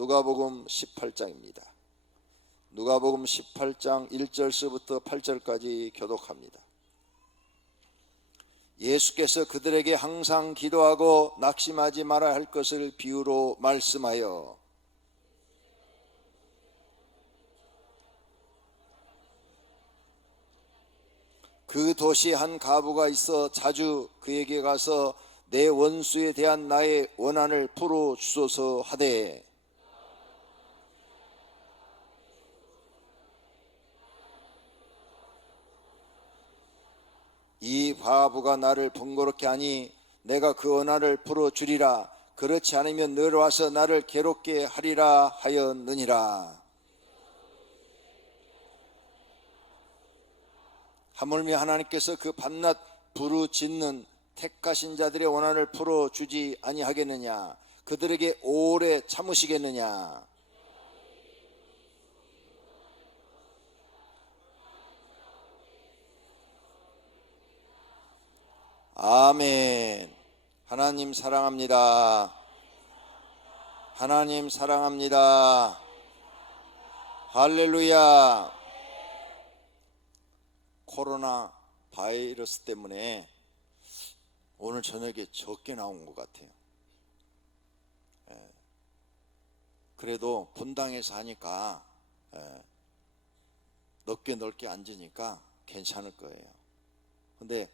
누가복음 18장입니다. 누가복음 18장 1절서부터 8절까지 교독합니다. 예수께서 그들에게 항상 기도하고 낙심하지 말아야 할 것을 비유로 말씀하여 그 도시에 한 과부가 있어 자주 그에게 가서 내 원수에 대한 나의 원한을 풀어주소서 하되 이 과부가 나를 번거롭게 하니 내가 그 원한을 풀어주리라. 그렇지 않으면 늘 와서 나를 괴롭게 하리라 하였느니라. 하물며 하나님께서 그 밤낮 부르짖는 택하신 자들의 원한을 풀어주지 아니하겠느냐? 그들에게 오래 참으시겠느냐? 아멘. 하나님 사랑합니다. 하나님 사랑합니다. 할렐루야. 코로나 바이러스 때문에 오늘 저녁에 적게 나온 것 같아요. 그래도 분당에서 하니까 넓게 앉으니까 괜찮을 거예요. 근데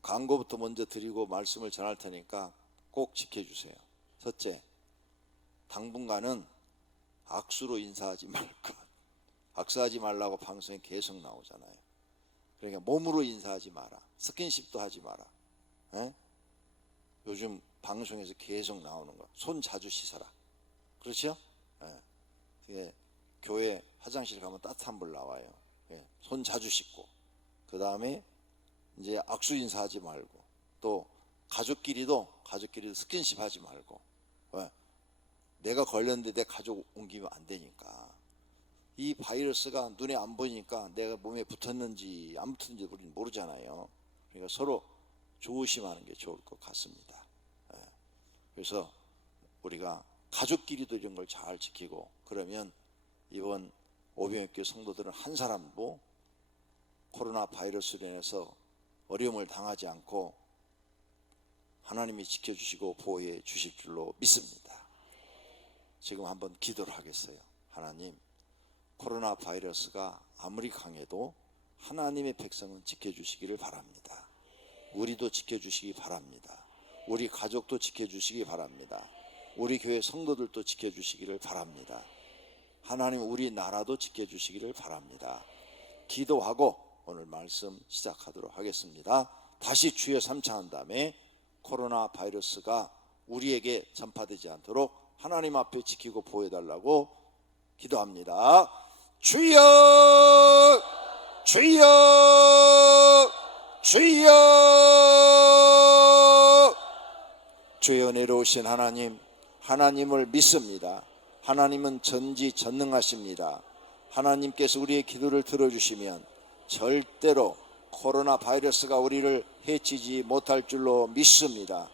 광고부터 먼저 드리고 말씀을 전할 테니까 꼭 지켜주세요. 첫째, 당분간은 악수로 인사하지 말 것. 악수하지 말라고 방송에 계속 나오잖아요. 그러니까 몸으로 인사하지 마라. 스킨십도 하지 마라. 요즘 방송에서 계속 나오는 거. 손 자주 씻어라. 그렇죠? 교회 화장실 가면 따뜻한 물 나와요. 손 자주 씻고, 그 다음에 이제 악수 인사하지 말고, 또 가족끼리도 스킨십 하지 말고. 내가 걸렸는데 내 가족 옮기면 안 되니까. 이 바이러스가 눈에 안 보이니까 내가 몸에 붙었는지 안 붙었는지 우리는 모르잖아요. 그러니까 서로 조심하는 게 좋을 것 같습니다. 그래서 우리가 가족끼리도 이런 걸 잘 지키고, 그러면 이번 오병이교 성도들은 한 사람도 코로나 바이러스로 인해서 어려움을 당하지 않고 하나님이 지켜주시고 보호해 주실 줄로 믿습니다. 지금 한번 기도를 하겠어요. 하나님, 코로나 바이러스가 아무리 강해도 하나님의 백성은 지켜주시기를 바랍니다. 우리도 지켜주시기 바랍니다. 우리 가족도 지켜주시기 바랍니다. 우리 교회 성도들도 지켜주시기를 바랍니다. 하나님, 우리나라도 지켜주시기를 바랍니다. 기도하고 오늘 말씀 시작하도록 하겠습니다. 다시 주여 삼창한 다음에 코로나 바이러스가 우리에게 전파되지 않도록 하나님 앞에 지키고 보호해달라고 기도합니다. 주여, 주여, 주여. 주여, 내려오신 하나님, 하나님을 믿습니다. 하나님은 전지전능하십니다. 하나님께서 우리의 기도를 들어주시면 절대로 코로나 바이러스가 우리를 해치지 못할 줄로 믿습니다.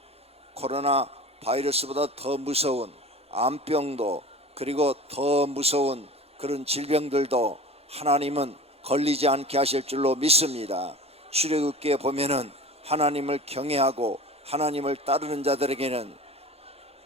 코로나 바이러스보다 더 무서운 암병도, 그리고 더 무서운 그런 질병들도 하나님은 걸리지 않게 하실 줄로 믿습니다. 출애굽기에 보면은 하나님을 경외하고 하나님을 따르는 자들에게는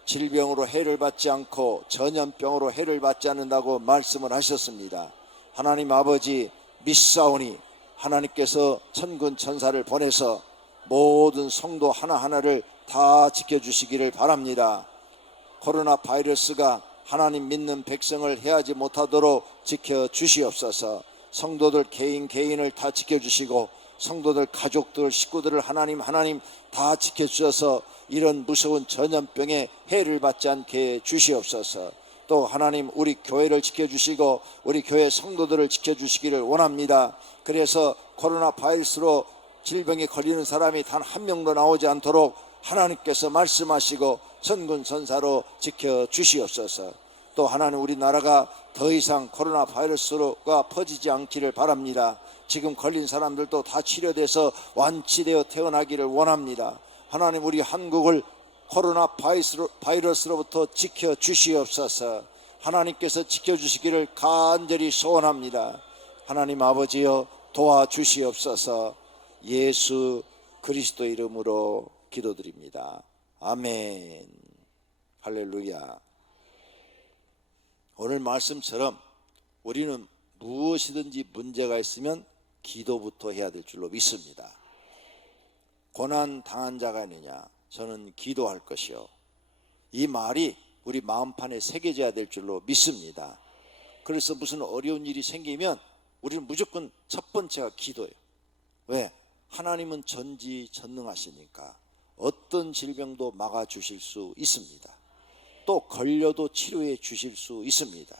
질병으로 해를 받지 않고 전염병으로 해를 받지 않는다고 말씀을 하셨습니다. 하나님 아버지 믿사오니 하나님께서 천군 천사를 보내서 모든 성도 하나하나를 다 지켜주시기를 바랍니다. 코로나 바이러스가 하나님 믿는 백성을 해하지 못하도록 지켜주시옵소서. 성도들 개인을 다 지켜주시고, 성도들 가족들 식구들을 하나님 다 지켜주셔서 이런 무서운 전염병에 해를 받지 않게 주시옵소서. 또 하나님, 우리 교회를 지켜주시고 우리 교회 성도들을 지켜주시기를 원합니다. 그래서 코로나 바이러스로 질병에 걸리는 사람이 단 한 명도 나오지 않도록 하나님께서 말씀하시고 천군천사로 지켜주시옵소서. 또 하나님, 우리나라가 더 이상 코로나 바이러스가 퍼지지 않기를 바랍니다. 지금 걸린 사람들도 다 치료돼서 완치되어 태어나기를 원합니다. 하나님, 우리 한국을 코로나 바이러스로부터 지켜주시옵소서. 하나님께서 지켜주시기를 간절히 소원합니다. 하나님 아버지여 도와주시옵소서. 예수 그리스도 이름으로 기도드립니다. 아멘. 할렐루야. 오늘 말씀처럼 우리는 무엇이든지 문제가 있으면 기도부터 해야 될 줄로 믿습니다. 고난 당한 자가 있느냐? 저는 기도할 것이요. 이 말이 우리 마음판에 새겨져야 될 줄로 믿습니다. 그래서 무슨 어려운 일이 생기면 우리는 무조건 첫 번째가 기도예요. 왜? 하나님은 전지전능하시니까 어떤 질병도 막아주실 수 있습니다. 또 걸려도 치료해 주실 수 있습니다.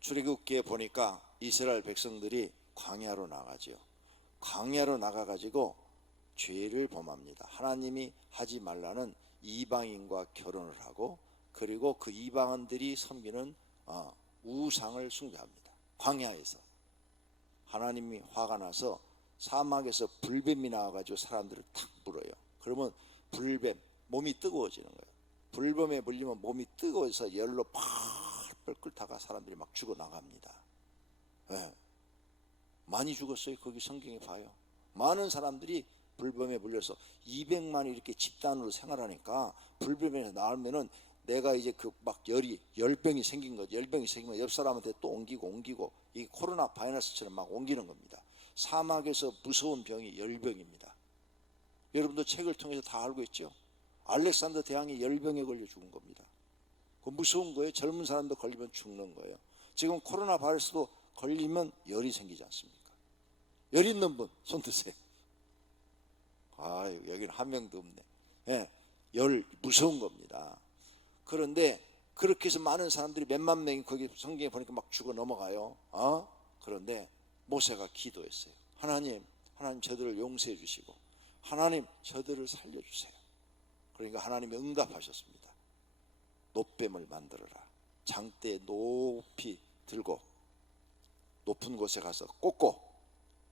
출애굽기에 보니까 이스라엘 백성들이 광야로 나가죠. 광야로 나가가지고 죄를 범합니다. 하나님이 하지 말라는 이방인과 결혼을 하고, 그리고 그 이방인들이 섬기는 우상을 숭배합니다. 광야에서 하나님이 화가 나서 사막에서 불뱀이 나와가지고 사람들을 탁 물어요. 그러면 불뱀, 몸이 뜨거워지는 거예요. 불뱀에 물리면 몸이 뜨거워서 열로 펄펄 끓다가 사람들이 막 죽어나갑니다. 네. 많이 죽었어요. 거기 성경에 봐요. 많은 사람들이 불뱀에 물려서 200만이 이렇게 집단으로 생활하니까 불뱀에서 나오면은 내가 이제 그 막 열병이 생긴 거, 열병이 생기면 옆 사람한테 또 옮기고 이 코로나 바이러스처럼 막 옮기는 겁니다. 사막에서 무서운 병이 열병입니다. 여러분도 책을 통해서 다 알고 있죠. 알렉산더 대왕이 열병에 걸려 죽은 겁니다. 그 무서운 거예요. 젊은 사람도 걸리면 죽는 거예요. 지금 코로나 바이러스도 걸리면 열이 생기지 않습니까? 열 있는 분 손 드세요. 여기는 한 명도 없네. 네, 열 무서운 겁니다. 그런데 그렇게 해서 많은 사람들이 몇만 명이 거기 성경에 보니까 막 죽어 넘어가요. 그런데 모세가 기도했어요. 하나님 저들을 용서해 주시고 하나님 저들을 살려주세요. 그러니까 하나님이 응답하셨습니다. 놋뱀을 만들어라. 장대에 높이 들고 높은 곳에 가서 꽂고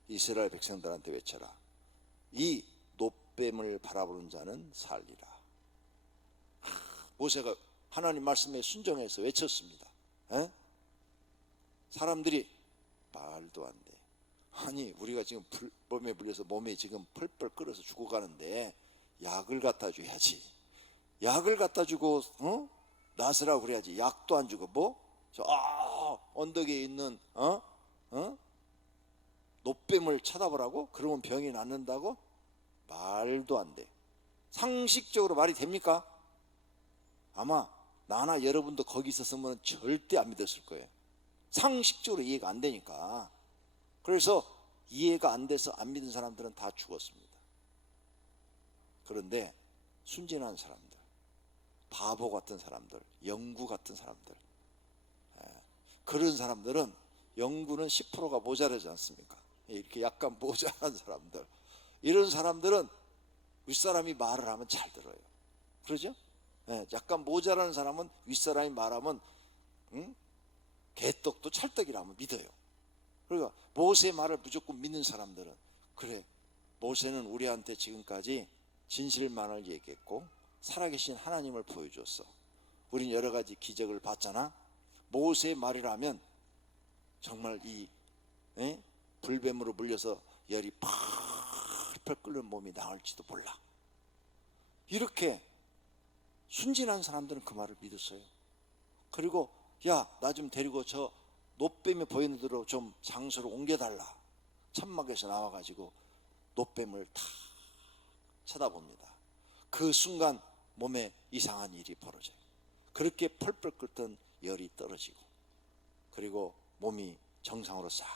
이스라엘 백성들한테 외쳐라. 이 놋뱀을 바라보는 자는 살리라. 모세가 하나님 말씀에 순종해서 외쳤습니다. 사람들이 말도 안 돼. 아니 우리가 지금 불뱀에 물려서 몸에 지금 펄펄 끓어서 죽어가는데 약을 갖다 줘야지. 약을 갖다 주고 나으라고 그래야지. 약도 안 주고 저 언덕에 있는 놋뱀을 쳐다보라고? 그러면 병이 낫는다고? 말도 안 돼. 상식적으로 말이 됩니까? 아마 나나 여러분도 거기 있었으면 절대 안 믿었을 거예요. 상식적으로 이해가 안 되니까. 그래서 이해가 안 돼서 안 믿은 사람들은 다 죽었습니다. 그런데 순진한 사람들, 바보 같은 사람들, 영구 같은 사람들, 그런 사람들은 영구는 10%가 모자라지 않습니까? 이렇게 약간 모자란 사람들, 이런 사람들은 윗사람이 말을 하면 잘 들어요. 그러죠? 약간 모자라는 사람은 윗사람이 말하면 개떡도 찰떡이라면 믿어요. 그러니까 모세의 말을 무조건 믿는 사람들은, 그래 모세는 우리한테 지금까지 진실만을 얘기했고 살아계신 하나님을 보여줬어. 우린 여러 가지 기적을 봤잖아. 모세의 말이라면 정말 이 불뱀으로 물려서 열이 펄펄 끓는 몸이 나을지도 몰라. 이렇게 순진한 사람들은 그 말을 믿었어요. 그리고 야, 나 좀 데리고 저 놋뱀이 보이는 대로 좀 장소를 옮겨달라. 천막에서 나와가지고 놋뱀을 탁 쳐다봅니다. 그 순간 몸에 이상한 일이 벌어져요. 그렇게 펄펄 끓던 열이 떨어지고, 그리고 몸이 정상으로 싹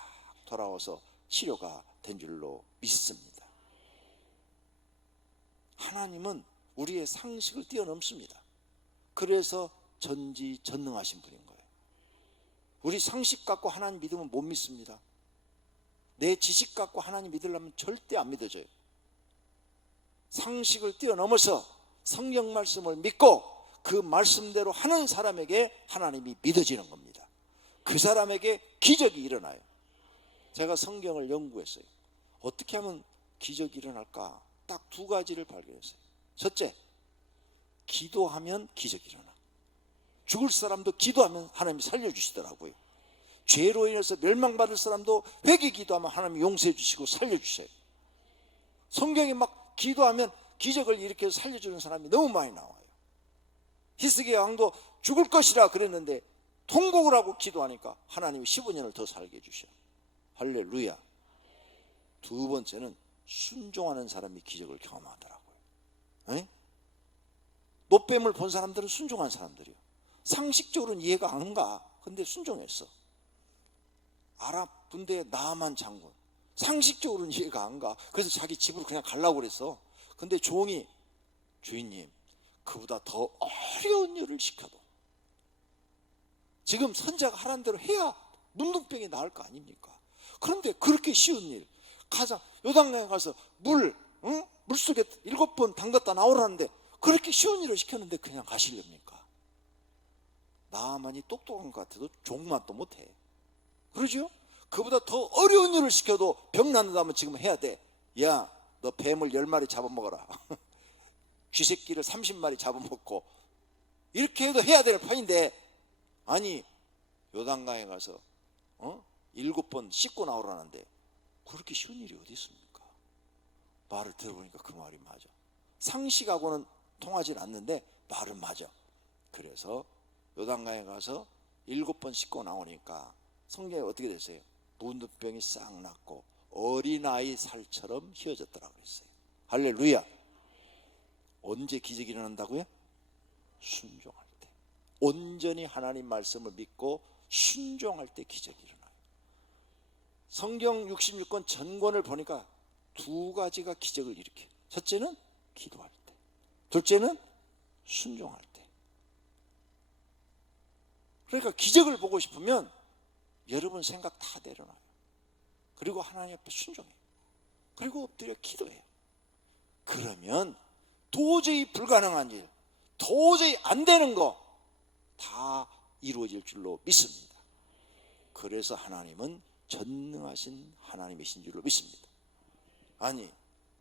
돌아와서 치료가 된 줄로 믿습니다. 하나님은 우리의 상식을 뛰어넘습니다. 그래서 전지전능하신 분인 거예요. 우리 상식 갖고 하나님 믿으면 못 믿습니다. 내 지식 갖고 하나님 믿으려면 절대 안 믿어져요. 상식을 뛰어넘어서 성경 말씀을 믿고 그 말씀대로 하는 사람에게 하나님이 믿어지는 겁니다. 그 사람에게 기적이 일어나요. 제가 성경을 연구했어요. 어떻게 하면 기적이 일어날까? 딱 두 가지를 발견했어요. 첫째, 기도하면 기적이 일어나. 죽을 사람도 기도하면 하나님이 살려주시더라고요. 죄로 인해서 멸망받을 사람도 회개 기도하면 하나님이 용서해 주시고 살려주세요. 성경에 막 기도하면 기적을 일으켜서 살려주는 사람이 너무 많이 나와요. 히스기야 왕도 죽을 것이라 그랬는데 통곡을 하고 기도하니까 하나님이 15년을 더 살게 해주셔. 할렐루야. 두 번째는 순종하는 사람이 기적을 경험하더라고요. 에? 노뱀을 본 사람들은 순종한 사람들이요. 상식적으로는 이해가 안 가. 근데 순종했어. 아랍 군대의 나아만 장군, 상식적으로는 이해가 안 가. 그래서 자기 집으로 그냥 가려고 그랬어. 근데 종이, 주인님, 그보다 더 어려운 일을 시켜도 지금 선자가 하라는 대로 해야 문둥병이 나을 거 아닙니까? 그런데 그렇게 쉬운 일, 가자, 요단강에 가서 물속에 7번 담갔다 나오라는데 그렇게 쉬운 일을 시켰는데 그냥 가시렵니까? 나만이 똑똑한 것 같아도 종만 또 못해. 그러죠? 그보다 더 어려운 일을 시켜도 병 낫는다면 지금 해야 돼. 야, 너 뱀을 10마리 잡아먹어라. 쥐새끼를 30마리 잡아먹고, 이렇게 해도 해야 되는 판인데, 아니 요단강에 가서 7번 씻고 나오라는데 그렇게 쉬운 일이 어디 있습니까? 말을 들어보니까 그 말이 맞아. 상식하고는 통하진 않는데 말은 맞아. 그래서 요단강에 가서 7번 씻고 나오니까 성경에 어떻게 됐어요? 문둥병이 싹 났고 어린아이 살처럼 휘어졌더라 그랬어요. 할렐루야. 언제 기적이 일어난다고요? 순종할 때. 온전히 하나님 말씀을 믿고 순종할 때 기적이 일어나요. 성경 66권 전권을 보니까 두 가지가 기적을 일으켜요. 첫째는 기도할 때, 둘째는 순종할 때. 그러니까 기적을 보고 싶으면 여러분 생각 다 내려놔요. 그리고 하나님 앞에 순종해요. 그리고 엎드려 기도해요. 그러면 도저히 불가능한 일, 도저히 안 되는 거 다 이루어질 줄로 믿습니다. 그래서 하나님은 전능하신 하나님이신 줄로 믿습니다. 아니,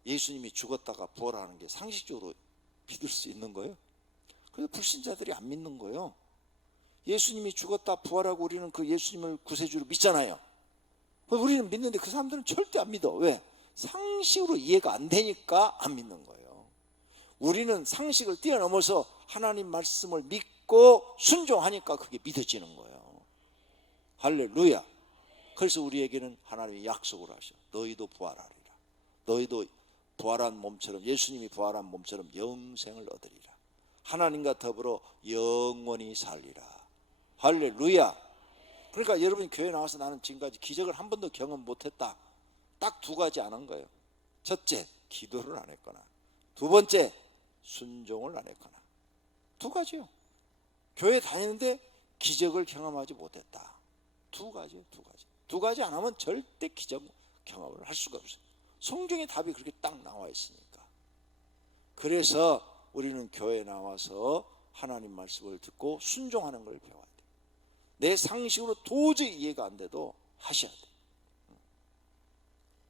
예수님이 죽었다가 부활하는 게 상식적으로 믿을 수 있는 거예요? 그래서 불신자들이 안 믿는 거예요. 예수님이 죽었다 부활하고 우리는 그 예수님을 구세주로 믿잖아요. 우리는 믿는데 그 사람들은 절대 안 믿어. 왜? 상식으로 이해가 안 되니까 안 믿는 거예요. 우리는 상식을 뛰어넘어서 하나님 말씀을 믿고 순종하니까 그게 믿어지는 거예요. 할렐루야. 그래서 우리에게는 하나님이 약속을 하셔. 너희도 부활하리라. 너희도 부활한 몸처럼, 예수님이 부활한 몸처럼 영생을 얻으리라. 하나님과 더불어 영원히 살리라. 할렐루야. 그러니까 여러분이 교회 나와서 나는 지금까지 기적을 한 번도 경험 못했다. 딱 두 가지 안 한 거예요. 첫째, 기도를 안 했거나, 두 번째, 순종을 안 했거나. 두 가지요. 교회 다니는데 기적을 경험하지 못했다. 두 가지요, 두 가지. 두 가지 안 하면 절대 기적 경험을 할 수가 없어요. 성경의 답이 그렇게 딱 나와 있으니까. 그래서 우리는 교회에 나와서 하나님 말씀을 듣고 순종하는 걸 배워야 돼요. 내 상식으로 도저히 이해가 안 돼도 하셔야 돼요.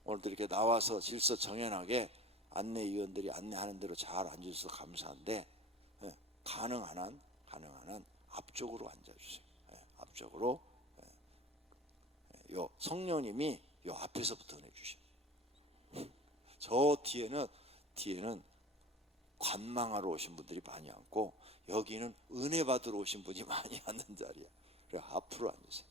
오늘도 이렇게 나와서 질서 정연하게 안내위원들이 안내하는 대로 잘 앉아주셔서 감사한데, 가능한 한 앞쪽으로 앉아주세요. 앞쪽으로. 요 성령님이 요 앞에서부터 은혜 주셔. 저 뒤에는 관망하러 오신 분들이 많이 앉고, 여기는 은혜 받으러 오신 분이 많이 앉는 자리야. 그래 앞으로 앉으세요.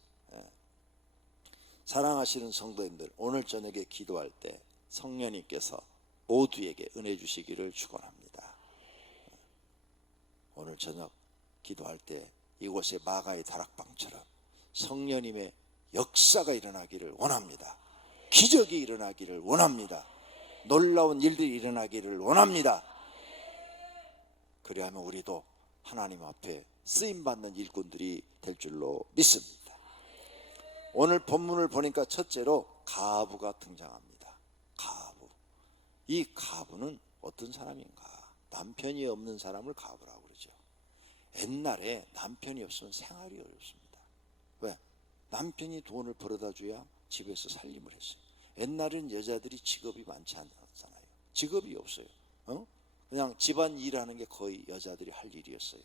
사랑하시는 성도님들, 오늘 저녁에 기도할 때 성령님께서 모두에게 은혜 주시기를 축원합니다. 오늘 저녁 기도할 때 이곳에 마가의 다락방처럼 성령님의 역사가 일어나기를 원합니다. 기적이 일어나기를 원합니다. 놀라운 일들이 일어나기를 원합니다. 그리하면 우리도 하나님 앞에 쓰임받는 일꾼들이 될 줄로 믿습니다. 오늘 본문을 보니까 첫째로 가부가 등장합니다. 가부. 이 가부는 어떤 사람인가? 남편이 없는 사람을 가부라고 그러죠. 옛날에 남편이 없으면 생활이 어렵습니다. 왜? 남편이 돈을 벌어다 줘야 집에서 살림을 했어요. 옛날엔 여자들이 직업이 많지 않았잖아요. 직업이 없어요. 그냥 집안 일하는 게 거의 여자들이 할 일이었어요.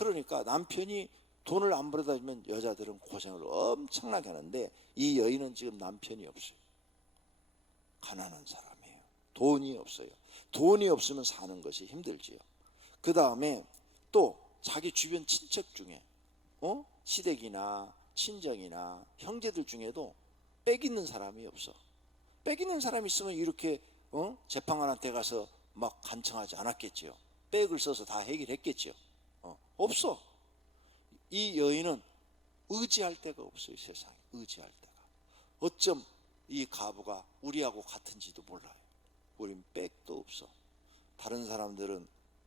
그러니까 남편이 돈을 안 벌어다 주면 여자들은 고생을 엄청나게 하는데, 이 여인은 지금 남편이 없어요. 가난한 사람이에요. 돈이 없어요. 돈이 없으면 사는 것이 힘들지요. 그 다음에 또 자기 주변 친척 중에 시댁이나 친정이나 형제들 중에도 빽 있는 사람이 없어. 빽 있는 사람이 있으면 이렇게 재판관한테 가서 막 간청하지 않았겠지요. 빽을 써서 다 해결했겠지요. 없어. 이 여인은 의지할 데가 없어요. 세상에 의지할 데가. 어쩜 이 가부가 우리하고 같은지도 몰라요. 우린 빽도 없어. 다른 사람들은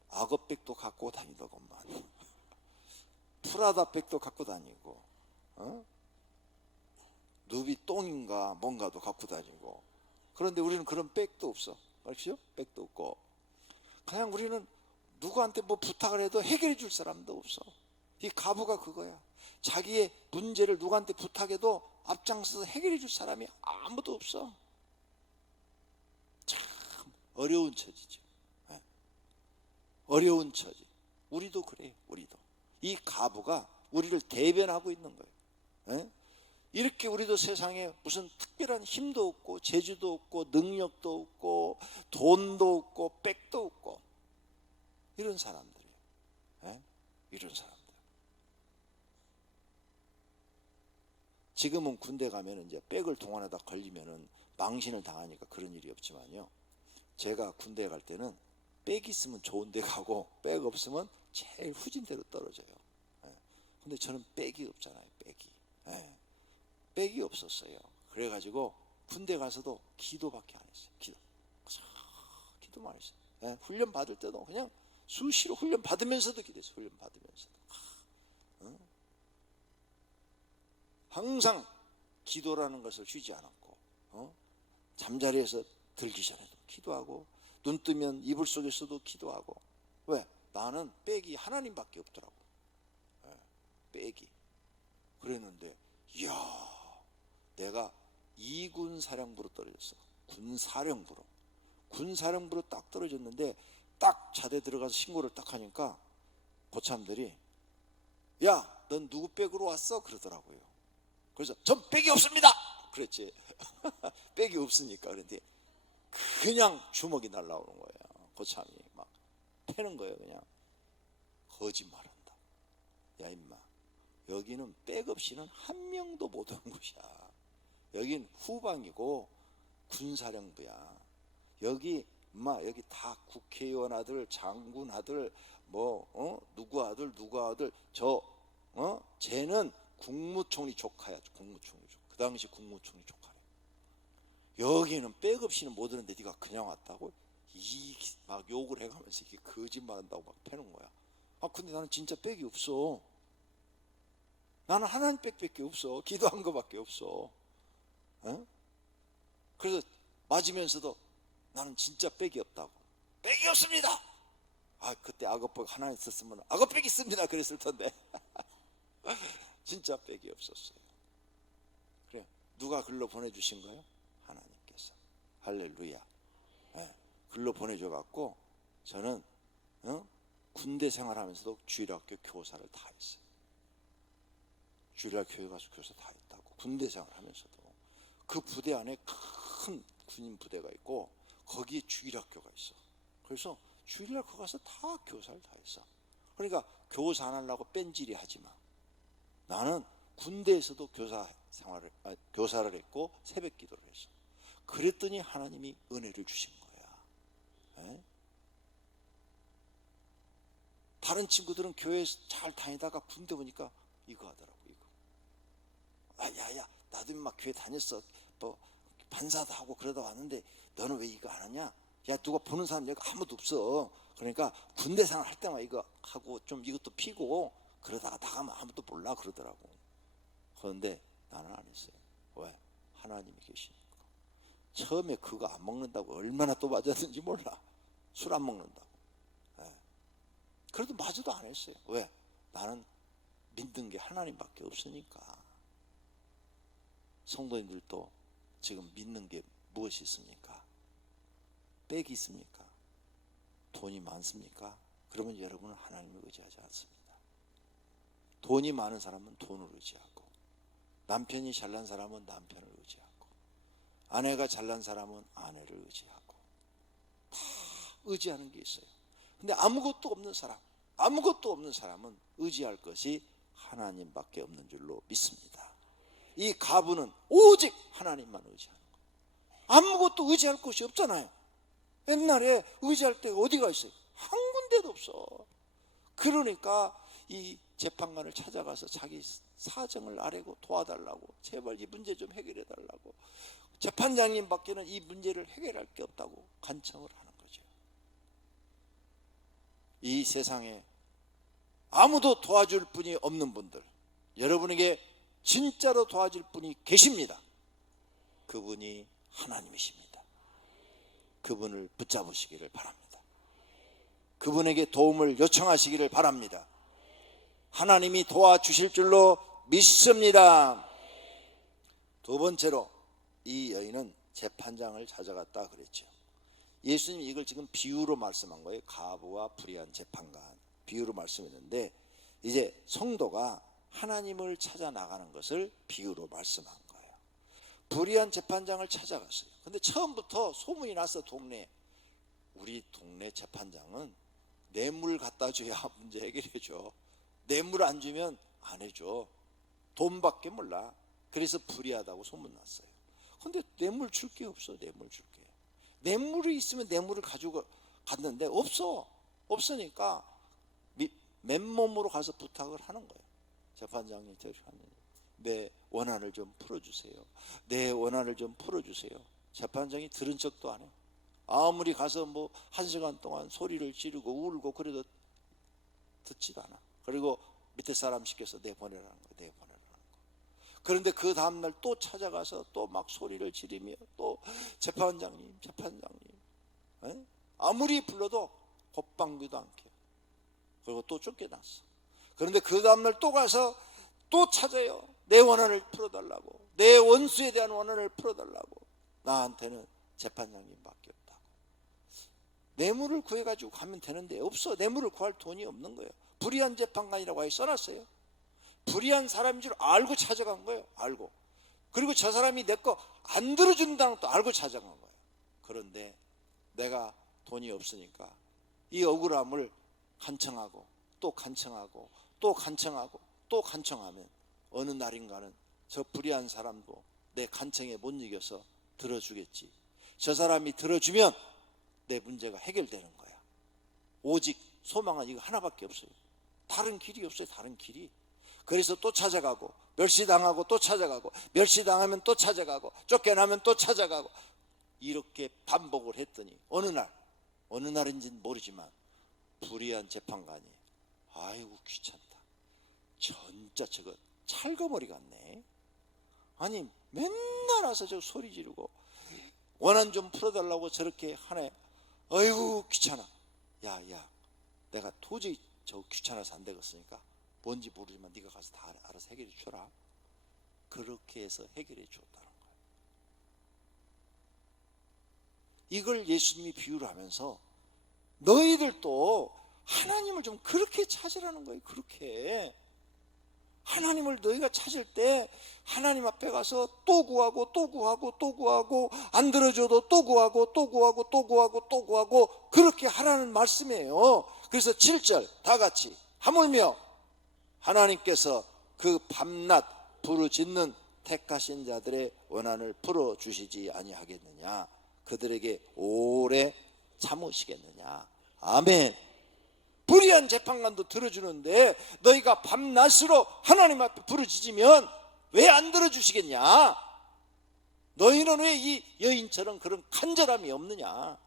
악어백도 갖고 다니더구만. 프라다 백도 갖고 다니고, 누비 똥인가 뭔가도 갖고 다니고. 그런데 우리는 그런 백도 없어. 알죠? 백도 없고. 그냥 우리는 누구한테 뭐 부탁을 해도 해결해 줄 사람도 없어. 이 가부가 그거야. 자기의 문제를 누구한테 부탁해도 앞장서서 해결해 줄 사람이 아무도 없어. 참 어려운 처지죠. 어려운 처지. 우리도 그래요. 우리도 이 가부가 우리를 대변하고 있는 거예요. 이렇게 우리도 세상에 무슨 특별한 힘도 없고 재주도 없고 능력도 없고 돈도 없고 빽도 없고 이런 사람들이에요. 이런 사람들. 지금은 군대 가면 이제 빽을 동원하다 걸리면은 망신을 당하니까 그런 일이 없지만요. 제가 군대 갈 때는 빽 있으면 좋은 데 가고 빽 없으면 제일 후진 데로 떨어져요. 근데 저는 빽이 없잖아요. 빽이 없었어요. 그래가지고 군대 가서도 기도밖에 안 했어요. 기도만 했어요. 훈련 받을 때도 그냥 수시로 훈련 받으면서도 기도했어요. 훈련 받으면서도. 항상 기도라는 것을 쉬지 않았고, 잠자리에서 들기 전에도 기도하고, 눈 뜨면 이불 속에서도 기도하고. 왜? 나는 빽이 하나님밖에 없더라고. 빽이. 그랬는데 이야, 내가 2군 사령부로 떨어졌어. 군사령부로 딱 떨어졌는데 딱 자대 들어가서 신고를 딱 하니까 고참들이 야, 넌 누구 빽으로 왔어? 그러더라고요. 그래서 전 빽이 없습니다. 그랬지. 빽이 없으니까. 그런데 그냥 주먹이 날라오는 거예요. 고참이 막 패는 거예요. 그냥 거짓말한다. 야 임마, 여기는 빽 없이는 한 명도 못 오는 곳이야. 여긴 후방이고 군사령부야. 여기 여기 다 국회의원 아들, 장군 아들, 누구 아들, 쟤는 국무총리 조카야. 국무총리 조카. 그 당시 국무총리 조카래. 여기는 빽 없이는 못 오는데 네가 그냥 왔다고? 막 욕을 해가면서 이게 거짓말한다고 막 패는 거야. 근데 나는 진짜 빽이 없어. 나는 하나님 빽밖에 없어. 기도한 거밖에 없어. 그래서 맞으면서도 나는 진짜 빽이 없다고. 빽이 없습니다. 그때 악어백 하나 있었으면 악어백 있습니다 그랬을 텐데. 진짜 빽이 없었어요. 그래, 누가 글로 보내주신 거예요? 하나님께서. 할렐루야. 글로 보내줘갖고 저는 군대 생활하면서도 주일학교 교사를 다 했어요. 주일학교에 가서 교사 다 했다고. 군대 생활하면서도 그 부대 안에 큰 군인 부대가 있고 거기에 주일학교가 있어. 그래서 주일학교 가서 다 교사를 다 했어. 그러니까 교사 안 하려고 뺀질이 하지 마. 나는 군대에서도 교사를 했고 새벽 기도를 했어. 그랬더니 하나님이 은혜를 주신 거야. 다른 친구들은 교회에서 잘 다니다가 군대 오니까 이거 하더라고. 이거. 야야, 나도 막 교회 다녔어. 반사도 하고 그러다 왔는데 너는 왜 이거 안 하냐? 야, 누가 보는 사람 여기 아무도 없어. 그러니까 군대 생활 할 때만 이거 하고 좀 이것도 피고 그러다가 나가면 아무도 몰라 그러더라고. 그런데 나는 안 했어요. 왜? 하나님이 계시니까. 처음에 그거 안 먹는다고 얼마나 또 맞았는지 몰라. 술 안 먹는다고. 그래도 마저도 안 했어요. 왜? 나는 믿는 게 하나님밖에 없으니까. 성도님들도 지금 믿는 게 무엇이 있습니까? 빽이 있습니까? 돈이 많습니까? 그러면 여러분은 하나님을 의지하지 않습니다. 돈이 많은 사람은 돈을 의지하고, 남편이 잘난 사람은 남편을 의지하고, 아내가 잘난 사람은 아내를 의지하고, 다 의지하는 게 있어요. 근데 아무것도 없는 사람은 의지할 것이 하나님밖에 없는 줄로 믿습니다. 이 가부는 오직 하나님만 의지하는 거예요. 아무것도 의지할 곳이 없잖아요. 옛날에 의지할 데가 어디가 있어요? 한 군데도 없어. 그러니까 이 재판관을 찾아가서 자기 사정을 아뢰고 도와달라고, 제발 이 문제 좀 해결해 달라고, 재판장님 밖에는 이 문제를 해결할 게 없다고 간청을 하는 거죠. 이 세상에 아무도 도와줄 분이 없는 분들, 여러분에게 진짜로 도와줄 분이 계십니다. 그분이 하나님이십니다. 그분을 붙잡으시기를 바랍니다. 그분에게 도움을 요청하시기를 바랍니다. 하나님이 도와주실 줄로 믿습니다. 두 번째로, 이 여인은 재판장을 찾아갔다 그랬죠. 예수님이 이걸 지금 비유로 말씀한 거예요. 가부와 불의한 재판관 비유로 말씀했는데, 이제 성도가 하나님을 찾아 나가는 것을 비유로 말씀한 거예요. 불의한 재판장을 찾아갔어요. 근데 처음부터 소문이 났어. 우리 동네 재판장은 뇌물 갖다 줘야 문제 해결해 줘. 뇌물 안 주면 안 해줘. 돈밖에 몰라. 그래서 불의하다고 소문났어요. 근데 뇌물 줄 게 없어. 뇌물이 있으면 뇌물을 가지고 갔는데 없으니까 맨몸으로 가서 부탁을 하는 거예요. 재판장님, 내 원한을 좀 풀어주세요. 내 원한을 좀 풀어주세요. 재판장이 들은 척도 안 해요. 아무리 가서 1시간 동안 소리를 지르고 울고 그래도 듣지도 않아. 그리고 밑에 사람 시켜서 내보내라는 거예요. 그런데 그 다음날 또 찾아가서 또 막 소리를 지르며 또 재판장님 아무리 불러도 곱방귀도 않게. 그리고 또 쫓겨났어. 그런데 그 다음날 또 가서 또 찾아요. 내 원한을 풀어달라고, 내 원수에 대한 원한을 풀어달라고. 나한테는 재판장님밖에 없다고. 뇌물을 구해가지고 가면 되는데 없어. 뇌물을 구할 돈이 없는 거예요. 불의한 재판관이라고 아예 써놨어요. 불의한 사람인 줄 알고 찾아간 거예요. 알고. 그리고 저 사람이 내 거 안 들어준다는 것도 알고 찾아간 거예요. 그런데 내가 돈이 없으니까 이 억울함을 간청하고 또 간청하고 또 간청하고 또 간청하면 어느 날인가는 저 불의한 사람도 내 간청에 못 이겨서 들어주겠지. 저 사람이 들어주면 내 문제가 해결되는 거야. 오직 소망은 이거 하나밖에 없어요. 다른 길이 없어요. 다른 길이. 그래서 또 찾아가고, 멸시당하고 또 찾아가고, 멸시당하면 또 찾아가고, 쫓겨나면 또 찾아가고, 이렇게 반복을 했더니 어느 날인지는 모르지만 불의한 재판관이 아이고 귀찮다. 진짜 저거 찰거머리 같네. 아니 맨날 와서 저 소리 지르고 원한 좀 풀어달라고 저렇게 하네. 아이고 귀찮아. 야 내가 도저히 저 귀찮아서 안 되겠으니까 뭔지 모르지만 네가 가서 다 알아서 해결해 줘라. 그렇게 해서 해결해 줬다는 거예요. 이걸 예수님이 비유를 하면서 너희들도 하나님을 좀 그렇게 찾으라는 거예요. 그렇게 하나님을 너희가 찾을 때 하나님 앞에 가서 또 구하고 또 구하고 또 구하고, 안 들어줘도 또 구하고 또 구하고 또 구하고 또 구하고, 그렇게 하라는 말씀이에요. 그래서 7절 다 같이 하물며 하나님께서 그 밤낮 부르짖는 택하신 자들의 원한을 풀어주시지 아니하겠느냐. 그들에게 오래 참으시겠느냐. 아멘. 불의한 재판관도 들어주는데 너희가 밤낮으로 하나님 앞에 부르짖으면 왜 안 들어주시겠냐. 너희는 왜 이 여인처럼 그런 간절함이 없느냐.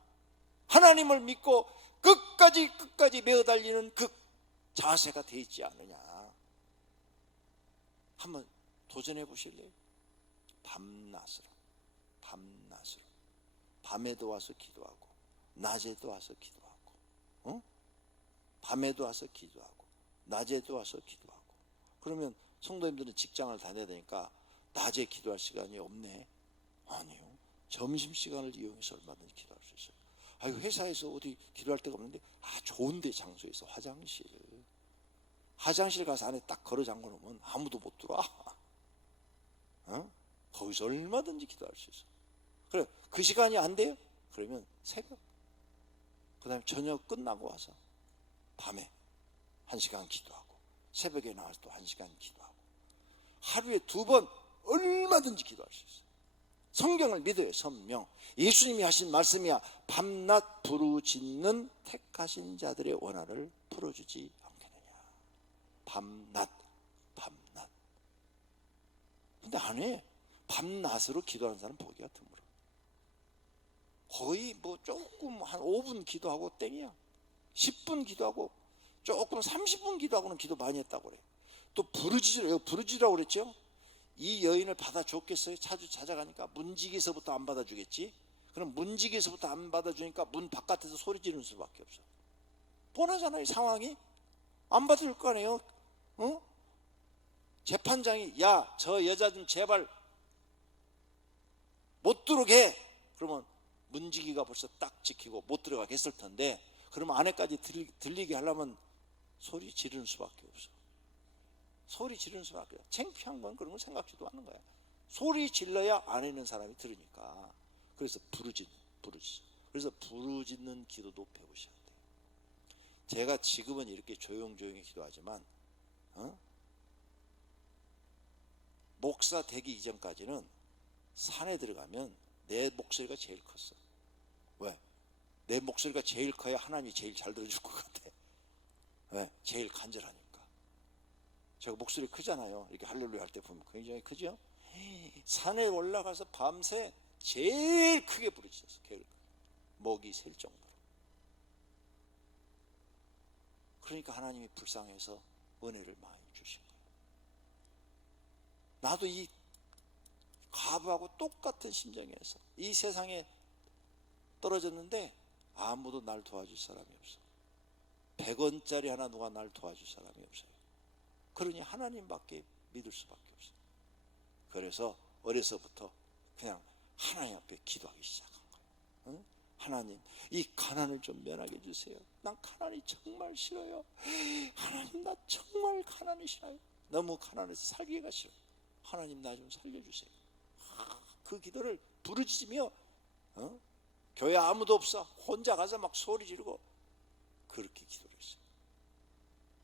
하나님을 믿고 끝까지 메어달리는 그 자세가 돼 있지 않느냐. 한번 도전해 보실래요? 밤낮으로 밤에도 와서 기도하고 낮에도 와서 기도하고, 밤에도 와서 기도하고 낮에도 와서 기도하고. 그러면 성도님들은 직장을 다녀야 되니까 낮에 기도할 시간이 없네. 아니요, 점심시간을 이용해서 얼마든지 기도할 수 있어요. 아이고 회사에서 어디 기도할 데가 없는데 좋은 데 장소에서 화장실, 화장실 가서 안에 딱 걸어 잠궈 놓으면 아무도 못 들어와. 거기서 얼마든지 기도할 수 있어. 그래, 그 시간이 안 돼요? 그러면 새벽, 그 다음에 저녁 끝나고 와서 밤에 1시간 기도하고, 새벽에 나와서 또 1시간 기도하고, 하루에 2번 얼마든지 기도할 수 있어요. 성경을 믿어요. 성령, 예수님이 하신 말씀이야. 밤낮 부르짖는 택하신 자들의 원한을 풀어주지 않겠느냐. 밤낮. 근데 안 해. 밤낮으로 기도하는 사람 보기가 드물어. 거의 뭐 조금 한 5분 기도하고 땡이야. 10분 기도하고 조금 30분 기도하고는 기도 많이 했다고 그래. 또 부르짖으라고 그랬죠. 이 여인을 받아줬겠어요? 자주 찾아가니까 문지기에서부터 안 받아주겠지. 그럼 문지기에서부터 안 받아주니까 문 바깥에서 소리 지르는 수밖에 없어. 뻔하잖아요. 상황이 안 받을 거 아니에요. 재판장이 야, 저 여자 좀 제발 못 들어오게 해. 그러면 문지기가 벌써 딱 지키고 못 들어가게 했을 텐데, 그러면 안에까지 들리게 하려면 소리 지르는 수밖에 없어. 소리 지르는 수밖에 없어. 창피한 건 그런 걸 생각지도 않는 거야. 소리 질러야 안에 있는 사람이 들으니까. 그래서 부르짖. 그래서 부르짖는 기도도 배우셔야 돼요. 제가 지금은 이렇게 조용히 기도하지만 목사 되기 이전까지는 산에 들어가면 내 목소리가 제일 컸어. 왜? 내 목소리가 제일 커야 하나님이 제일 잘 들어줄 것 같아. 왜? 제일 간절하니까. 제가 목소리 크잖아요. 이렇게 할렐루야 할 때 보면 굉장히 크죠. 산에 올라가서 밤새 제일 크게 부르짖었어. 목이 셀 정도로. 그러니까 하나님이 불쌍해서 은혜를 많이 주신 거예요. 나도 이 과부하고 똑같은 심정이어서 이 세상에 떨어졌는데 아무도 날 도와줄 사람이 없어. 100원짜리 하나 누가 날 도와줄 사람이 없어요. 그러니 하나님밖에 믿을 수밖에 없어요. 그래서 어려서부터 그냥 하나님 앞에 기도하기 시작한 거예요. 하나님, 이 가난을 좀 면하게 해주세요. 난 가난이 정말 싫어요. 하나님, 나 정말 가난이 싫어요. 너무 가난해서 살기가 싫어요. 하나님, 나 좀 살려주세요. 그 기도를 부르짖으며 교회 아무도 없어. 혼자 가서 막 소리 지르고 그렇게 기도를 했어요.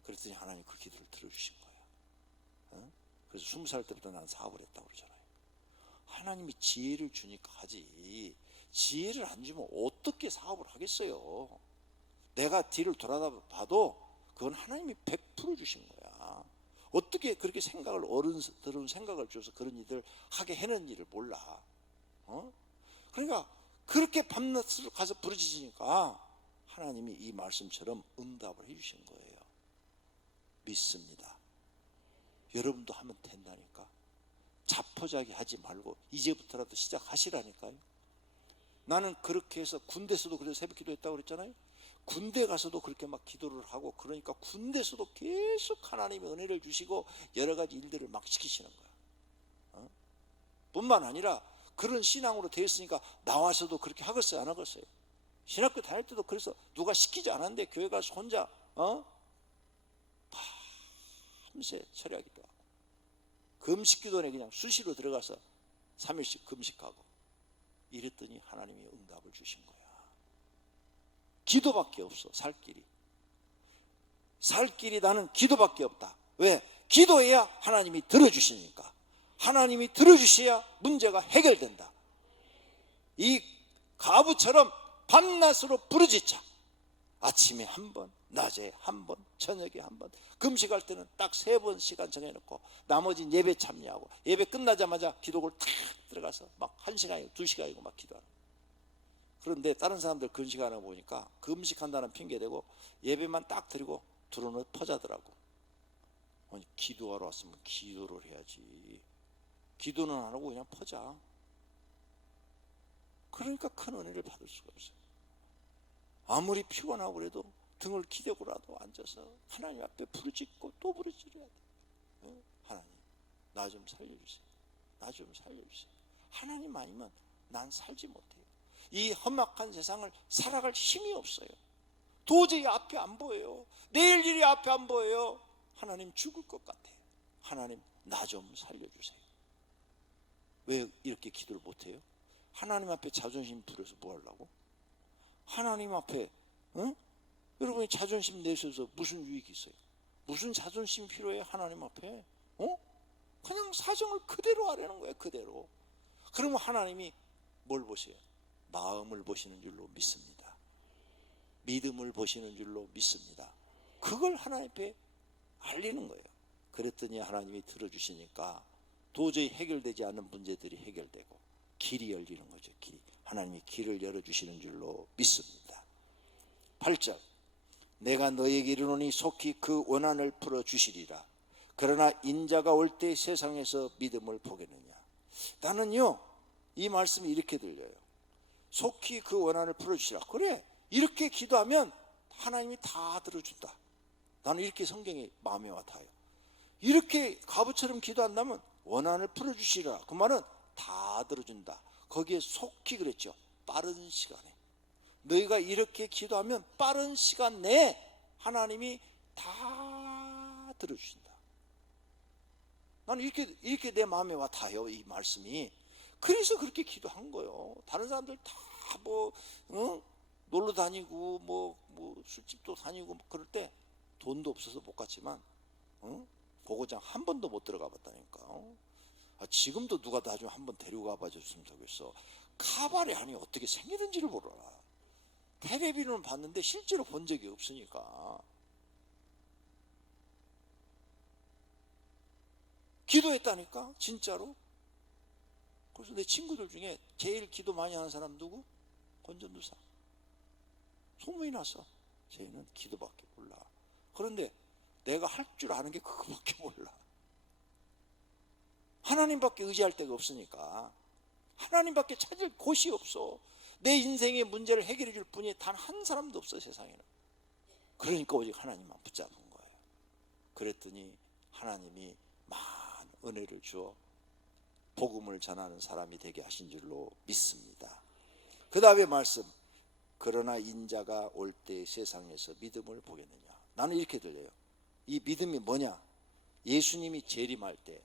그랬더니 하나님 그 기도를 들어주신 거예요. 그래서 20살 때부터 나는 사업을 했다고 그러잖아요. 하나님이 지혜를 주니까 하지, 지혜를 안 주면 어떻게 사업을 하겠어요. 내가 뒤를 돌아봐도 그건 하나님이 100% 주신 거야. 어떻게 그렇게 생각을, 어른들은 생각을 줘서 그런 일을 하게 해는 일을 몰라. 그러니까 그렇게 밤낮으로 가서 부르짖으니까 하나님이 이 말씀처럼 응답을 해주신 거예요. 믿습니다. 여러분도 하면 된다니까. 자포자기 하지 말고 이제부터라도 시작하시라니까요. 나는 그렇게 해서 군대에서도 그래서 새벽 기도했다고 그랬잖아요. 군대 가서도 그렇게 막 기도를 하고, 그러니까 군대에서도 계속 하나님의 은혜를 주시고 여러 가지 일들을 막 시키시는 거야. 뿐만 아니라 그런 신앙으로 되어 있으니까 나와서도 그렇게 하겠어요, 안 하겠어요? 신학교 다닐 때도 그래서 누가 시키지 않았는데 교회 가서 혼자 밤새 철야기도 하고 금식기도에 그냥 수시로 들어가서 3일씩 금식하고 이랬더니 하나님이 응답을 주신 거야. 기도밖에 없어. 살 길이 나는 기도밖에 없다. 왜? 기도해야 하나님이 들어주시니까. 하나님이 들어주셔야 문제가 해결된다. 이 가부처럼 밤낮으로 부르짖자. 아침에 한 번, 낮에 한 번, 저녁에 한 번. 금식할 때는 딱 3번 시간 정해놓고 나머지는 예배 참여하고, 예배 끝나자마자 기도를 탁 들어가서 막 1시간이고 2시간이고 막 기도하는. 그런데 다른 사람들 금식하는 거 보니까 금식한다는 핑계대고 예배만 딱 드리고 들어오는 퍼자더라고. 아니, 기도하러 왔으면 기도를 해야지. 기도는 안 하고 그냥 퍼자. 그러니까 큰 은혜를 받을 수가 없어요. 아무리 피곤하고 그래도 등을 기대고라도 앉아서 하나님 앞에 부르짖고 또 부르짖어야 돼. 하나님, 나 좀 살려주세요. 나 좀 살려주세요. 하나님 아니면 난 살지 못해요. 이 험악한 세상을 살아갈 힘이 없어요. 도저히 앞에 안 보여요. 내일 일이 앞에 안 보여요. 하나님 죽을 것 같아. 하나님 나 좀 살려주세요. 왜 이렇게 기도를 못해요? 하나님 앞에 자존심 부려서 뭐 하려고? 하나님 앞에 여러분이 자존심 내셔서 무슨 유익이 있어요? 무슨 자존심 필요해요? 하나님 앞에 그냥 사정을 그대로 하라는 거예요. 그대로. 그러면 하나님이 뭘 보세요? 마음을 보시는 줄로 믿습니다. 믿음을 보시는 줄로 믿습니다. 그걸 하나님 앞에 알리는 거예요. 그랬더니 하나님이 들어주시니까 도저히 해결되지 않는 문제들이 해결되고 길이 열리는 거죠. 길이. 하나님이 길을 열어주시는 줄로 믿습니다. 8절, 내가 너에게 이르노니 속히 그 원한을 풀어주시리라. 그러나 인자가 올 때 세상에서 믿음을 보겠느냐. 나는요, 이 말씀이 이렇게 들려요. 속히 그 원한을 풀어주시라. 그래, 이렇게 기도하면 하나님이 다 들어준다. 나는 이렇게 성경이 마음에 와 닿아요. 이렇게 가부처럼 기도한다면 원한을 풀어주시라. 그 말은 다 들어준다. 거기에 속히 그랬죠. 빠른 시간에. 너희가 이렇게 기도하면 빠른 시간 내에 하나님이 다 들어주신다. 나는 이렇게 내 마음에 와 닿아요. 이 말씀이. 그래서 그렇게 기도한 거예요. 다른 사람들 다 놀러 다니고 술집도 다니고 그럴 때 돈도 없어서 못 갔지만 보고장 한 번도 못 들어가 봤다니까. 지금도 누가 나중에 한번 데리고 가봐 줬으면 좋겠어. 카바레 안이 어떻게 생기는지를 몰라. 텔레비전은 봤는데 실제로 본 적이 없으니까. 기도했다니까 진짜로. 그래서 내 친구들 중에 제일 기도 많이 하는 사람 누구? 권전도사. 소문이 났어. 쟤는 기도밖에 몰라. 그런데 내가 할 줄 아는 게 그거밖에 몰라. 하나님밖에 의지할 데가 없으니까. 하나님밖에 찾을 곳이 없어. 내 인생의 문제를 해결해 줄 분이 단 한 사람도 없어 세상에는. 그러니까 오직 하나님만 붙잡은 거예요. 그랬더니 하나님이 많은 은혜를 주어 복음을 전하는 사람이 되게 하신 줄로 믿습니다. 그 다음에 말씀, 그러나 인자가 올 때 세상에서 믿음을 보겠느냐. 나는 이렇게 들려요. 이 믿음이 뭐냐? 예수님이 재림할 때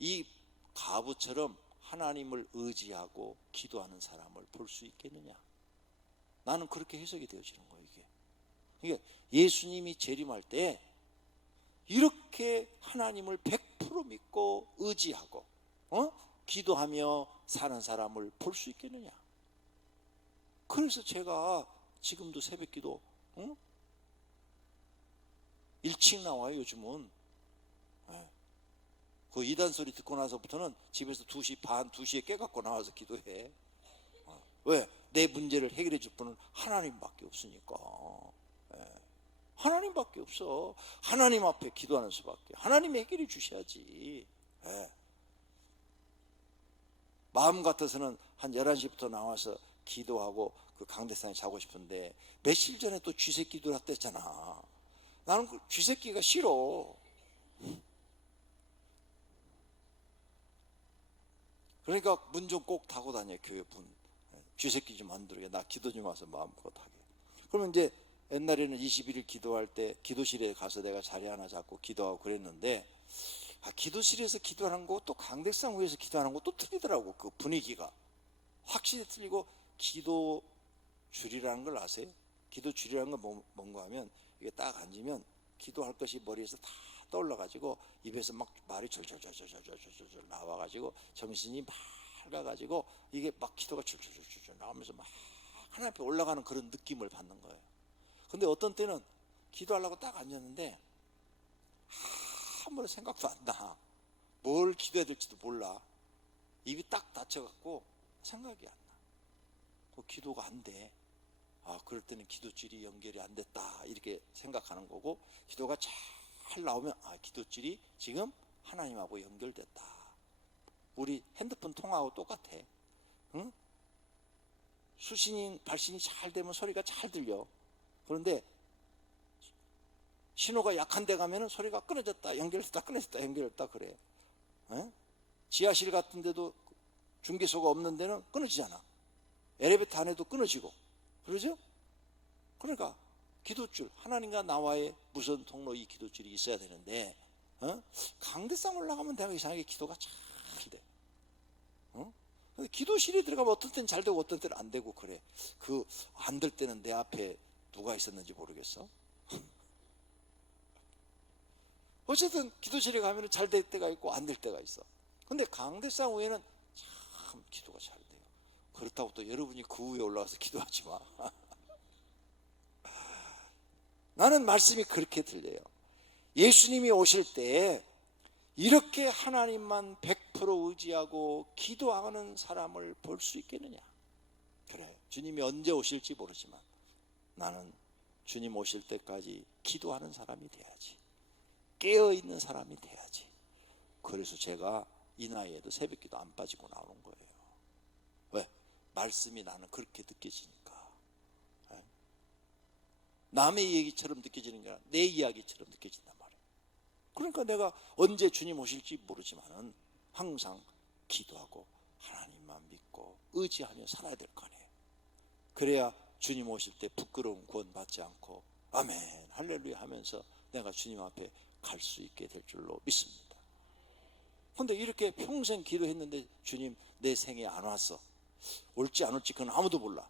이 가부처럼 하나님을 의지하고 기도하는 사람을 볼 수 있겠느냐. 나는 그렇게 해석이 되어지는 거예요. 이게 예수님이 재림할 때 이렇게 하나님을 100% 믿고 의지하고 기도하며 사는 사람을 볼 수 있겠느냐. 그래서 제가 지금도 새벽기도 일찍 나와요. 요즘은. 그 이단 소리 듣고 나서부터는 집에서 2시 반, 2시에 깨갖고 나와서 기도해. 왜? 내 문제를 해결해 줄 분은 하나님밖에 없으니까. 하나님밖에 없어. 하나님 앞에 기도하는 수밖에. 하나님이 해결해 주셔야지. 마음 같아서는 한 11시부터 나와서 기도하고 그 강대상에 자고 싶은데 며칠 전에 또 쥐새끼 들어왔댔잖아. 나는 그 쥐새끼가 싫어. 그러니까 문 좀 꼭 닫고 다녀. 교회 문 쥐새끼 좀 안 들어오게. 나 기도 좀 와서 마음껏 하게. 그러면 이제 옛날에는 21일 기도할 때 기도실에 가서 내가 자리 하나 잡고 기도하고 그랬는데 기도실에서 기도하는 거 또 강대상 위에서 기도하는 거 또 틀리더라고. 그 분위기가 확실히 틀리고. 기도 줄이라는 걸 아세요? 기도 줄이라는 건 뭔가 하면 이게 딱 앉으면 기도할 것이 머리에서 다 떠올라가지고 입에서 막 말이 절절절절절절절 나와가지고 정신이 맑아가지고 이게 막 기도가 줄줄줄줄 나오면서 막 하나님 앞에 올라가는 그런 느낌을 받는 거예요. 근데 어떤 때는 기도하려고 딱 앉았는데 아무런 생각도 안 나. 뭘 기도해야 될지도 몰라. 입이 딱 닫혀갖고 생각이 안 나. 그 기도가 안 돼. 그럴 때는 기도줄이 연결이 안 됐다 이렇게 생각하는 거고, 기도가 잘 나오면 기도줄이 지금 하나님하고 연결됐다. 우리 핸드폰 통화하고 똑같아. 응? 수신인 발신이 잘 되면 소리가 잘 들려. 그런데 신호가 약한 데 가면은 소리가 끊어졌다 연결됐다 끊어졌다 연결됐다 그래. 지하실 같은 데도 중계소가 없는 데는 끊어지잖아. 엘리베이터 안에도 끊어지고 그러죠? 그러니까 기도줄, 하나님과 나와의 무선 통로, 이 기도줄이 있어야 되는데 강대상 올라가면 내가 이상하게 기도가 잘 돼. 기도실에 들어가면 어떤 때는 잘 되고 어떤 때는 안 되고 그래. 그 안 될 때는 내 앞에 누가 있었는지 모르겠어. 어쨌든 기도실에 가면 잘 될 때가 있고 안 될 때가 있어. 근데 강대상 후에는 참 기도가 잘 돼요. 그렇다고 또 여러분이 그 위에 올라가서 기도하지 마. 나는 말씀이 그렇게 들려요. 예수님이 오실 때 이렇게 하나님만 100% 의지하고 기도하는 사람을 볼 수 있겠느냐? 그래, 주님이 언제 오실지 모르지만 나는 주님 오실 때까지 기도하는 사람이 돼야지. 깨어있는 사람이 돼야지. 그래서 제가 이 나이에도 새벽기도 안 빠지고 나오는 거예요. 왜? 말씀이 나는 그렇게 느껴지니까. 남의 얘기처럼 느껴지는 게 아니라 내 이야기처럼 느껴진단 말이에요. 그러니까 내가 언제 주님 오실지 모르지만은 항상 기도하고 하나님만 믿고 의지하며 살아야 될 거 아니에요. 그래야 주님 오실 때 부끄러운 구원 받지 않고 아멘 할렐루야 하면서 내가 주님 앞에 갈 수 있게 될 줄로 믿습니다. 근데 이렇게 평생 기도했는데 주님 내 생에 안 왔어. 올지 안 올지 그건 아무도 몰라.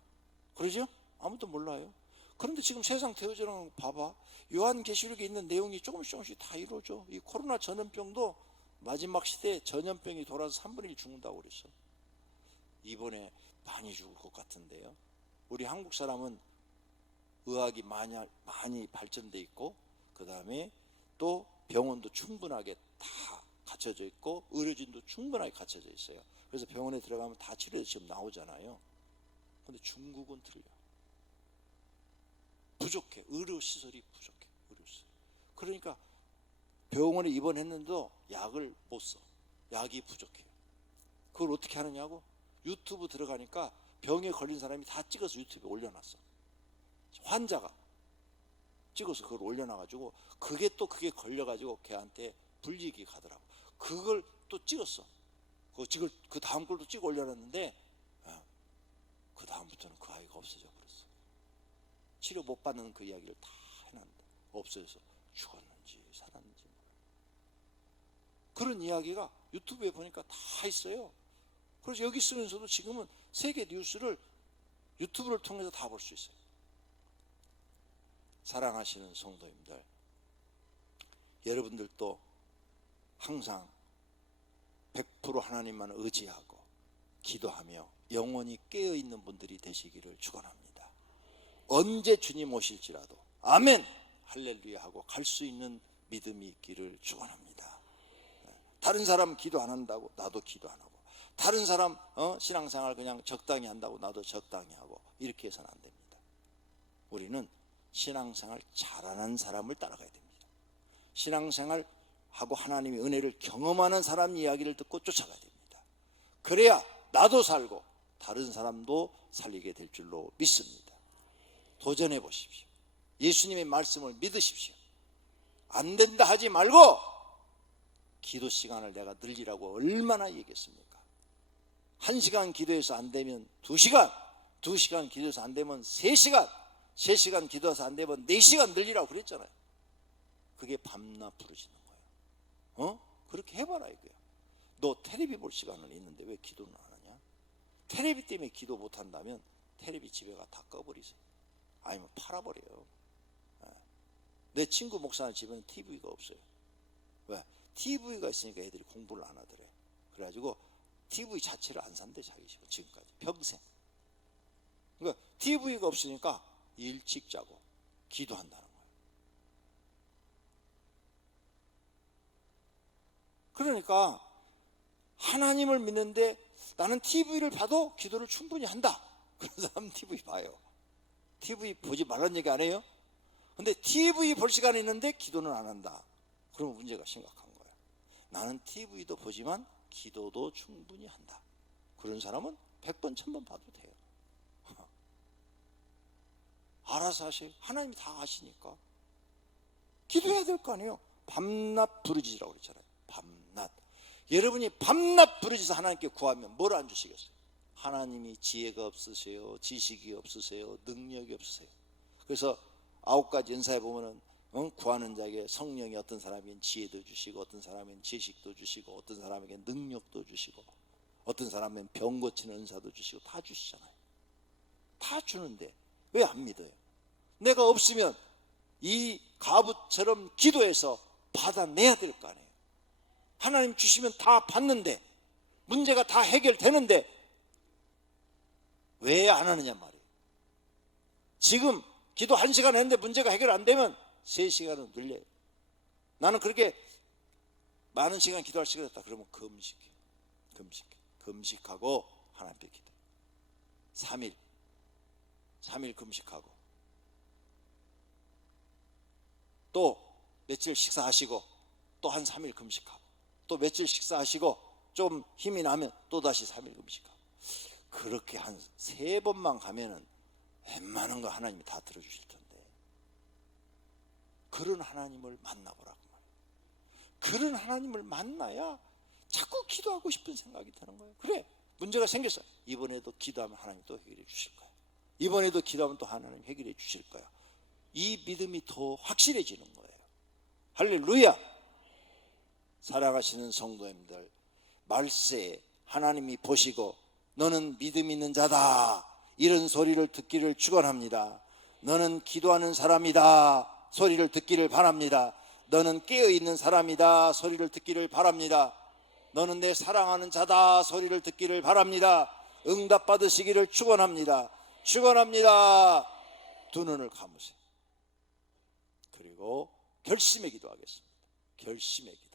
그러죠? 아무도 몰라요. 그런데 지금 세상 되어지는 거 봐봐. 요한계시록에 있는 내용이 조금씩 다 이루어져. 이 코로나 전염병도 마지막 시대에 전염병이 돌아서 3분의 1 죽는다고 그랬어. 이번에 많이 죽을 것 같은데요. 우리 한국 사람은 의학이 많이 발전돼 있고 그 다음에 또 병원도 충분하게 다 갖춰져 있고 의료진도 충분하게 갖춰져 있어요. 그래서 병원에 들어가면 다 치료해서 지금 나오잖아요. 근데 중국은 틀려. 부족해. 의료시설이 부족해. 의료시설. 그러니까 병원에 입원했는데도 약을 못 써. 약이 부족해요. 그걸 어떻게 하느냐고? 유튜브 들어가니까 병에 걸린 사람이 다 찍어서 유튜브에 올려놨어. 환자가 찍어서 그걸 올려놔가지고 그게 걸려가지고 걔한테 불이익이 가더라고. 그걸 또 찍었어. 그 다음 걸도 찍어 올려놨는데 그 다음부터는 그 아이가 없어져 버렸어. 치료 못 받는 그 이야기를 다 해놨는데 없어져서 죽었는지 살았는지 그런 이야기가 유튜브에 보니까 다 있어요. 그래서 여기 쓰면서도 지금은 세계 뉴스를 유튜브를 통해서 다 볼 수 있어요. 사랑하시는 성도님들, 여러분들도 항상 100% 하나님만 의지하고 기도하며 영원히 깨어있는 분들이 되시기를 축원합니다. 언제 주님 오실지라도 아멘 할렐루야 하고 갈 수 있는 믿음이 있기를 축원합니다. 다른 사람 기도 안 한다고 나도 기도 안 하고, 다른 사람 신앙생활 그냥 적당히 한다고 나도 적당히 하고, 이렇게 해서는 안 됩니다. 우리는 신앙생활 잘하는 사람을 따라가야 됩니다. 신앙생활하고 하나님의 은혜를 경험하는 사람 이야기를 듣고 쫓아가야 됩니다. 그래야 나도 살고 다른 사람도 살리게 될 줄로 믿습니다. 도전해 보십시오. 예수님의 말씀을 믿으십시오. 안 된다 하지 말고 기도 시간을 내가 늘리라고 얼마나 얘기했습니까? 1시간 기도해서 안 되면 2시간, 2시간 기도해서 안 되면 3시간, 3시간 기도해서 안 되면 4시간 늘리라고 그랬잖아요. 그게 밤낮 부르짖는 거예요. 그렇게 해봐라 이거야. 너 텔레비 볼 시간은 있는데 왜 기도는 안 하냐? 텔레비 때문에 기도 못 한다면 텔레비 집에가 다 꺼버리세요. 아니면 팔아버려요. 내 친구 목사님 집에는 TV가 없어요. 왜? TV가 있으니까 애들이 공부를 안 하더래. 그래가지고 TV 자체를 안 산대 자기 집은 지금까지 평생. 그러니까 TV가 없으니까 일찍 자고 기도한다는 거예요. 그러니까 하나님을 믿는데 나는 TV를 봐도 기도를 충분히 한다. 그런 사람은 TV 봐요. TV 보지 말라는 얘기 안 해요? 근데 TV 볼 시간이 있는데 기도는 안 한다. 그러면 문제가 심각한 거예요. 나는 TV도 보지만 기도도 충분히 한다. 그런 사람은 100번, 1000번 봐도 돼요. 알아서 하세요. 하나님이 다 아시니까. 기도해야 될 거 아니에요. 밤낮 부르짖으라고 그랬잖아요. 밤낮. 여러분이 밤낮 부르짖어서 하나님께 구하면 뭘 안 주시겠어요? 하나님이 지혜가 없으세요, 지식이 없으세요, 능력이 없으세요. 그래서 9가지 은사에 보면은 구하는 자에게 성령이 어떤 사람에겐 지혜도 주시고, 어떤 사람에겐 지식도 주시고, 어떤 사람에겐 능력도 주시고, 어떤 사람은 병 고치는 은사도 주시고, 다 주시잖아요. 다 주는데 왜 안 믿어요? 내가 없으면 이 가부처럼 기도해서 받아내야 될 거 아니에요. 하나님 주시면 다 받는데, 문제가 다 해결되는데 왜 안 하느냐 말이에요. 지금 기도 1시간 했는데 문제가 해결 안 되면 3시간은 늘려요. 나는 그렇게 많은 시간 기도할 시간 없다 그러면 금식하고 하나님께 기도해요. 3일 금식하고, 또 며칠 식사하시고, 또 한 3일 금식하고, 또 며칠 식사하시고 좀 힘이 나면 또 다시 3일 금식하고, 그렇게 한 3번만 가면은 웬만한 거 하나님이 다 들어주실 텐데, 그런 하나님을 만나보라고 말이에요. 그런 하나님을 만나야 자꾸 기도하고 싶은 생각이 드는 거예요. 그래, 문제가 생겼어. 이번에도 기도하면 하나님 또 해결해 주실 거야. 이번에도 기도하면 또 하나님 해결해 주실 거야. 이 믿음이 더 확실해지는 거예요. 할렐루야. 사랑하시는 성도님들, 말세에 하나님이 보시고 너는 믿음 있는 자다 이런 소리를 듣기를 축원합니다. 너는 기도하는 사람이다 소리를 듣기를 바랍니다. 너는 깨어있는 사람이다 소리를 듣기를 바랍니다. 너는 내 사랑하는 자다 소리를 듣기를 바랍니다. 응답 받으시기를 축원합니다. 축원합니다. 두 눈을 감으세요. 그리고 결심의 기도하겠습니다. 결심의 기도.